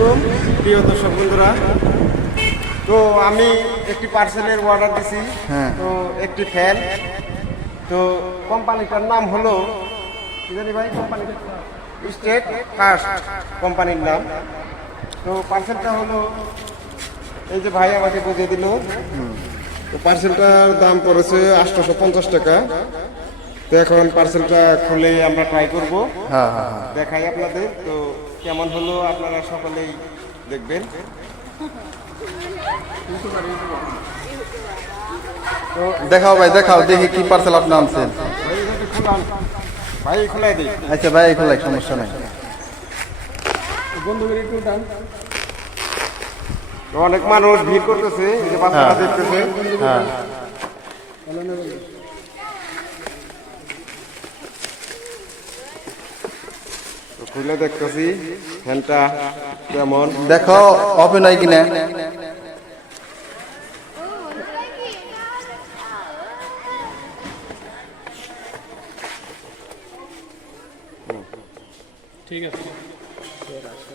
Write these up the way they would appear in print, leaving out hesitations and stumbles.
আলাইকুম প্রিয় দর্শক বন্ধুরা। তো আমি একটি পার্সেলের অর্ডার দিছি। তো একটি ফ্যান, তো কোম্পানিটার নাম হলো কি জানি ভাই, কোম্পানিটা স্টেট কাস্ট কোম্পানির নাম। তো পার্সেলটা হলো এই যে ভাই আমাকে বুঝিয়ে দিল। তো পার্সেলটার দাম পড়েছে 850 টাকা। তো এখন পার্সেলটা খুলে আমরা ট্রাই করব, দেখাই আপনাদের। তো কেমন হলো আপনারা সকলেই দেখবেন। তো দেখাও ভাই, দেখাও, দেখি কি পার্সেল আপনি আনছেন। ভাই খুলাই দিই। আচ্ছা ভাই, খোলাই, সমস্যা নাই। তো অনেক মানুষ ভিড় করতেছে, এই যে বাচ্চারা দেখতেছে। হ্যাঁ, তো খুলে দেখতেছি ফ্যানটা কেমন। দেখো ওপেন হয় কিনা।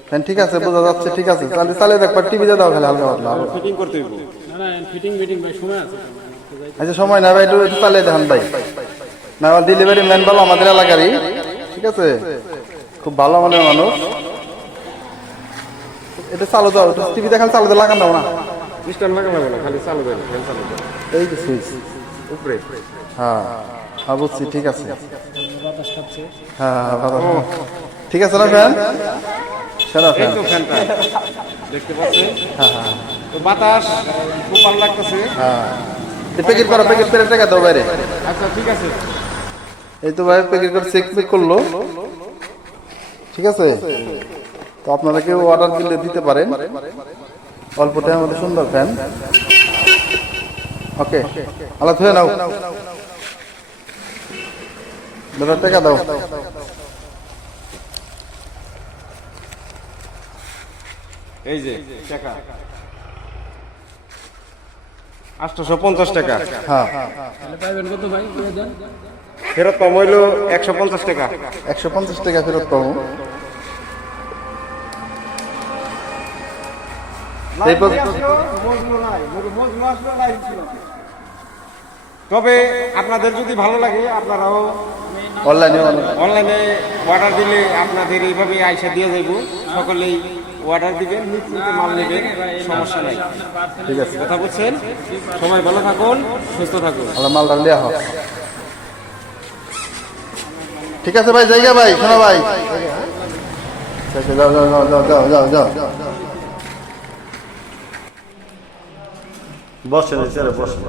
ফ্যান ঠিক আছে, বোঝা যাচ্ছে, ঠিক আছে। তাহলে চালিয়ে দেখবা, টিভিতে দাও খালি হালকা পাতলা। ফিটিং করতে হইব। আচ্ছা সময় না ভাই, একটু একটু চালিয়ে দেখান ভাই। না, ডেলিভারি ম্যান ভালো, আমাদের এলাকারই, ঠিক আছে, খুব ভালো মনের মানুষ। এটা চালু দাও, টিভি দেখান, চালু দিয়ে লাগান দাও না। স্ট্যান্ড লাগানো না, খালি চালু দেন, ফ্যান চালু দেন এই যে সুইচ উপরে। হ্যাঁ হ্যাঁ, বুঝছি, ঠিক আছে। হ্যাঁ হ্যাঁ, বাতাস। ঠিক আছে না ফ্যান? সেরা এই ফ্যান। তো ফ্যানটা দেখতে পাচ্ছেন। হ্যাঁ হ্যাঁ তো বাতাস খুব ভালো লাগতেছে। হ্যাঁ, প্যাকেট করো, প্যাকেট করে টাকা দাও বাইরে। আচ্ছা ঠিক আছে। এই তো ভাই প্যাকেট করে চেক করলো, ঠিক আছে। তো আপনারা কেউ অর্ডার দিলে দিতে পারেন, অল্প টাইমের মধ্যে সুন্দর ফ্যান। ওকে, আল্লাহ ধুয়ে নাও, দাদা টাকা দাও। এই যে টাকা 850 টাকা। হ্যাঁ, ফেরত পাবো হইলো 150 টাকা। 150 টাকা ফেরত পাবো। তবে আপনাদের যদি ভালো লাগে আপনারাও অনলাইনে অনলাইনে অর্ডার দিলে আপনাদের এইভাবে আইসা দিয়ে যাইব। সকলেই অর্ডার দিবেন, নিশ্চিন্তে মাল নেবেন, সমস্যা নাই। ঠিক আছে, কথা বুঝছেন? সবাই ভালো থাকুন, সুস্থ থাকুন। আল্লাহ মালটা দেওয়া হোক। ঠিক আছে ভাই, জায়গা ভাই, শোনো ভাই, যাও যাও যাও যাও যাও যাও যাও। বসেন, বসেন।